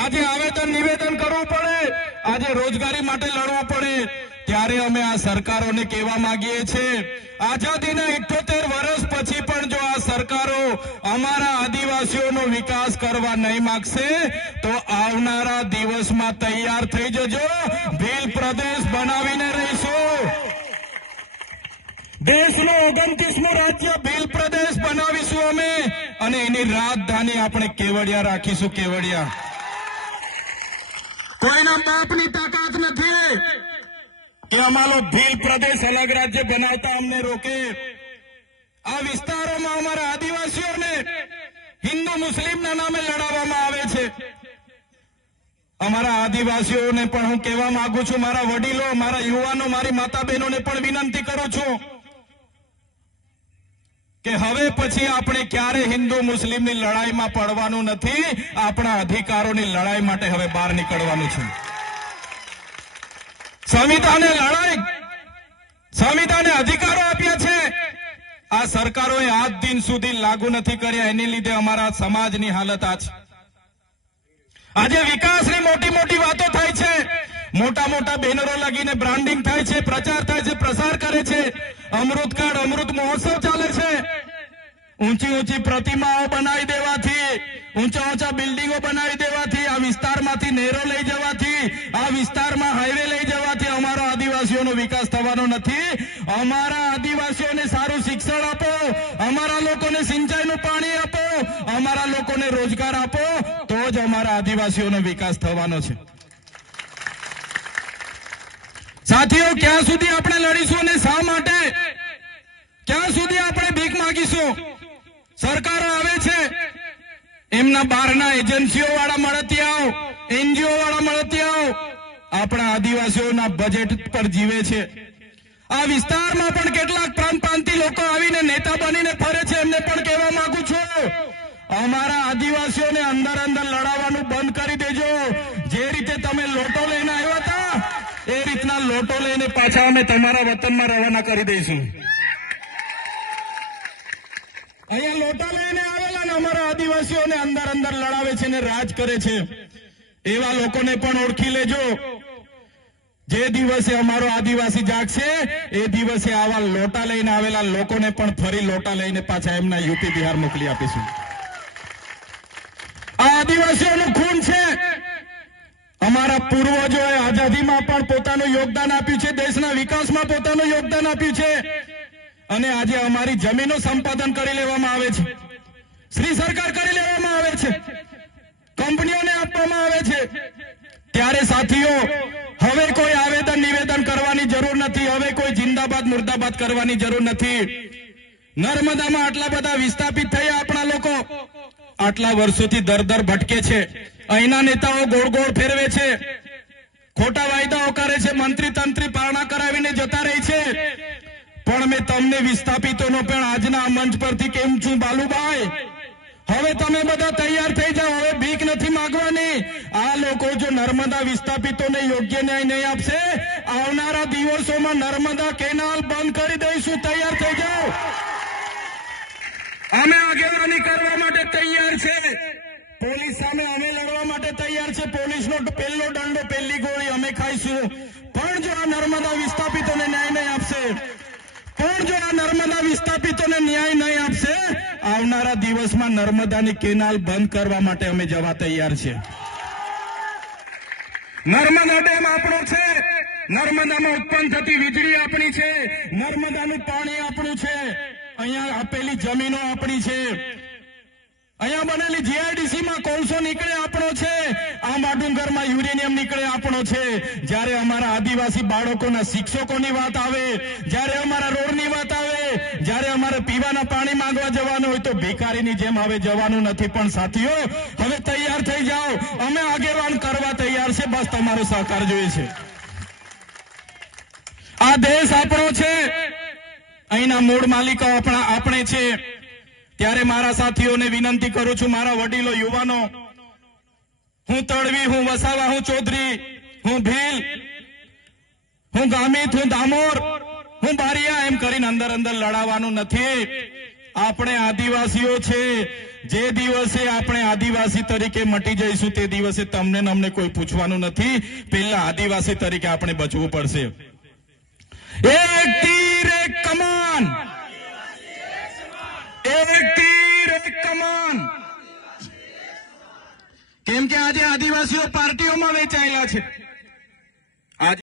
આજે આવેદન નિવેદન કરવું પડે, આજે રોજગારી માટે લડવું પડે, ત્યારે અમે આ સરકારોને કહેવા માંગીએ છીએ, આઝાદીના 78 વર્ષ પછી પણ જો આ સરકારો અમારા આદિવાસીઓનો વિકાસ કરવા નહીં માંગશે તો આવનારા દિવસમાં તૈયાર થઈ જજો, ભીલ પ્રદેશ બનાવીને રહીશું. દેશનો 29મો રાજ્ય ભીલ પ્રદેશ બનાવીશું અમે, અને એની રાજધાની આપણે કેવડિયા રાખીશું. કેવડિયા કોઈના બાપની તાકાત નથી કે અમારો ભીલ પ્રદેશ અલગ રાજ્ય બનાવતા અમને રોકે. આ વિસ્તારોમાં અમારા આદિવાસીઓને હિન્દુ મુસ્લિમના નામે લડાવવામાં આવે છે. અમારા આદિવાસીઓને પણ હું કહેવા માંગુ છું, મારા વડીલો, મારા યુવાનો, મારી માતા બહેનોને પણ વિનંતી કરું છું કે હવે પછી આપણે ક્યારે હિન્દુ મુસ્લિમની લડાઈમાં પડવાનું નથી, આપણા અધિકારોની લડાઈ માટે હવે બહાર નીકળવાનું છે. સંવિધાને અધિકારો આપ્યા છે, આ સરકારોએ આજ દિન સુધી લાગુ નથી કર્યા, એની લીધે અમારા સમાજની હાલત આ છે. આજે વિકાસની મોટી મોટી વાતો થાય છે, મોટા મોટા બેનરો લગીને બ્રાન્ડિંગ થાય છે, પ્રચાર થાય છે, પ્રસાર કરે છે, અમૃતકાળ, અમૃત મહોત્સવ ચાલે છે. ઊંચી ઊંચી પ્રતિમાઓ બનાવી દેવાથી, ઊંચા ઊંચા બિલ્ડિંગો બનાવી દેવાથી, આ વિસ્તારમાંથી નહેરો લઈ જવાથી, આ વિસ્તારમાં હાઈવે લઈ જવાથી અમારા આદિવાસીઓનો વિકાસ થવાનો નથી. અમારા આદિવાસીઓને સારું શિક્ષણ આપો, અમારા લોકોને સિંચાઈનું પાણી આપો, અમારા લોકોને રોજગાર આપો, તો જ અમારા આદિવાસીઓનો વિકાસ થવાનો છે. સાથીઓ, ક્યાં સુધી આપણે લડીશું અને શા માટે? ક્યાં સુધી આપણે ભીખ માંગીશું? સરકારો આવે છે, એમના બહારના એજન્સીઓ વાળા મળતિયાઓ, એનજીઓ વાળા મળતિયાઓ આપણા આદિવાસીઓના બજેટ પર જીવે છે. આ વિસ્તારમાં પણ કેટલાક પ્રાંતપાંતી લોકો આવીને નેતા બનીને ફરે છે. એમને પણ કહેવા માંગુ છું, અમારા આદિવાસીઓને અંદર અંદર લડાવવાનું બંધ કરી દેજો. જે રીતે તમે લોટો લઈને આવ્યા હતા, એ રીતના લોટો લઈને પાછા અમે તમારા વતનમાં રવાના કરી દઈશું. અહીંયા લોટા લઈને આવેલા ને અમારા આદિવાસીઓને અંદર અંદર લડાવે છે ને રાજ કરે છે, એવા લોકોને પણ ઓળખી લેજો. જે દિવસે અમારો આદિવાસી જાગશે એ દિવસે આવા લોટા લઈને આવેલા લોકોને પણ ફરી લોટા લઈને પાછા એમના યુપી બિહાર મોકલી આપીશું. આ આદિવાસીઓનું ખૂન છે. અમારા પૂર્વજોએ આઝાદીમાં પણ પોતાનું યોગદાન આપ્યું છે, દેશના વિકાસમાં પોતાનું યોગદાન આપ્યું છે, અને આજે અમારી જમીનો સંપાદન કરી લેવામાં આવે છે, શ્રી સરકાર કરી લેવામાં આવે છે, કંપનીઓને આપવામાં આવે છે. ત્યારે સાથીઓ, હવે કોઈ આવેદન નિવેદન કરવાની જરૂર નથી, હવે કોઈ જિંદાબાદ મુર્દાબાદ કરવાની જરૂર નથી. નર્મદામાં આટલા બધા વિસ્થાપિત થયા આપણા લોકો, આટલા વર્ષોથી દર દર ભટકે છે. અહીંના નેતાઓ ગોળ ગોળ ફેરવે છે, ખોટા વાયદાઓ કરે છે, મંત્રી તંત્રી પારણા કરાવીને જતા રહે છે. પણ મેં તમને વિસ્થાપિતોનો પણ આજના મંચ પરથી કેમ છું, બાલુભાઈ, હવે તમે બધા તૈયાર થઈ જાઓ. હવે ભીખ નથી માંગવાની. આ લોકો જો નર્મદા વિસ્થાપિતોને યોગ્ય ન્યાય નહીં આપશે, આવનારા દિવસોમાં નર્મદા કેનાલ બંધ કરી દઈશું. તૈયાર થઈ જાઓ. અમે આગેવાની કરવા માટે તૈયાર છે. પોલીસ સામે અમે લડવા માટે તૈયાર છે. પોલીસનો પહેલો દંડો, પહેલી ગોળી અમે ખાઈશું. પણ જો આ નર્મદા વિસ્થાપિતોને ન્યાય નહીં આપશે, આવનારા દિવસમાં નર્મદાની કેનાલ બંધ કરવા માટે અમે જવા તૈયાર છે. નર્મદા ડેમ આપણો છે, નર્મદામાં ઉત્પન્ન થતી વીજળી આપણી છે, નર્મદાનું પાણી આપણું છે, અહીંયા આપેલી જમીનો આપણી છે, અહીંયા બનેલી જીઆઈડીસીમાં કોલસો નીકળે આપણો છે, આંબા ડુંગરમાં યુરેનિયમ નીકળે આપણો છે. જ્યારે અમારા આદિવાસી બાળકોના શિક્ષકોની વાત આવે, જ્યારે અમારા રોડની વાત આવે, જ્યારે અમારે પીવાના પાણી માંગવા જવાનું હોય તો ભિખારીની જેમ હવે જવાનું નથી. પણ સાથીઓ, હવે તૈયાર થઈ જાઓ. અમે આગેવાન કરવા તૈયાર છે, બસ તમારો સહકાર જોઈએ છે. આ દેશ આપણો છે, અહીંના મૂળ માલિકો આપણે છે. ત્યારે મારા સાથીઓને વિનંતી કરું છું, મારા વડીલો, યુવાનો, હું તળવી, હું વસાવા, હું ચૌધરી, હું ભીલ, હું ગામિત, હું દામોર, હું બારિયા એમ કરીને અંદર અંદર લડાવવાનું નથી. આપણે આદિવાસીઓ છે, જે દિવસે આપણે આદિવાસી તરીકે મટી જઈશું તે દિવસે તમને ને અમને કોઈ પૂછવાનું નથી. પહેલા આદિવાસી તરીકે આપણે બચવું પડશે. એક તીર એક કમાન, એક તીર એક કમાન. કેમ કે આજે આદિવાસીઓ પાર્ટીઓમાં વેચાયેલા છે.